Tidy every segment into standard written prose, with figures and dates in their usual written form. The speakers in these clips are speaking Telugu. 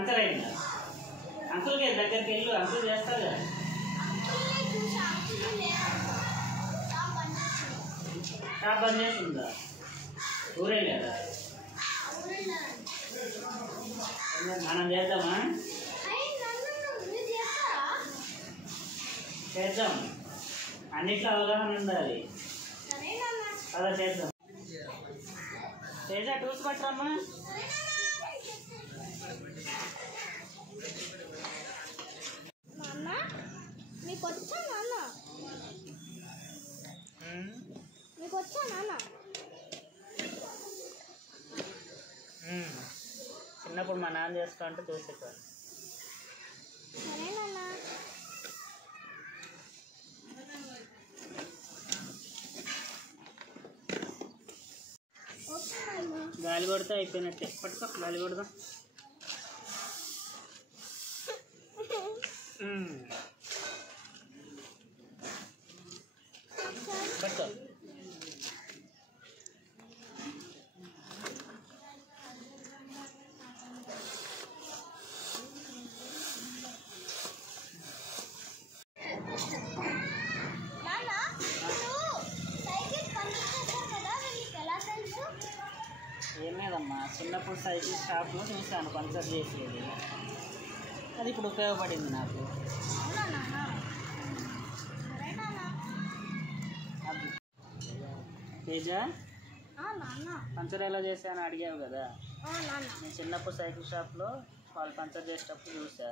పంచర్ అయిందా? అంకుల్కి దగ్గరికి వెళ్ళు, అంకుల్ చేస్తారు కదా. షాప్ బంద్ చేస్తుందా? ఊరెళ్ళారా? మనం చేద్దామా? చేద్దాం, అన్నిట్లో అవగాహన ఉండాలి. అలా చేద్దాం. తేజ టూల్స్ పట్టరమ్మా. మీకు వచ్చా నాన్న? మీకు వచ్చా నాన్న? చిన్నప్పుడు మా నాన్న చేస్తా అంటే చూసేవాడు. సరే నాన్న. గాలి కొడితే అయిపోయినట్టే. పట్టుకో, గాలి కొడదాం. పట్టుకో. ఏం లేదమ్మా, చిన్నప్పుడు సైకిల్ షాప్లో చూశాను పంచర్ చేసేది. అది ఇప్పుడు ఉపయోగపడింది నాకు. తేజ, పంచర్ ఎలా చేశాను అడిగావు కదా. నేను చిన్నప్పుడు సైకిల్ షాప్లో వాళ్ళు పంచర్ చేసేటప్పుడు చూసా,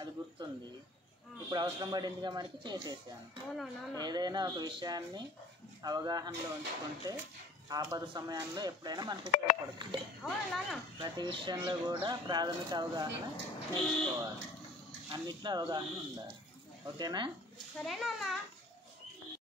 అది గుర్తుంది. ఇప్పుడు అవసరం పడిందిగా మనకి చేసేసాను. ఏదైనా ఒక విషయాన్ని అవగాహనలో ఉంచుకుంటే ఆపద సమయంలో ఎప్పుడైనా మనకు ఉపయోగపడుతుంది. ప్రతి విషయంలో కూడా ప్రాథమిక అవగాహన నేర్చుకోవాలి, అన్నిట్లో అవగాహన ఉండాలి. ఓకేనా? సరే నాన్న.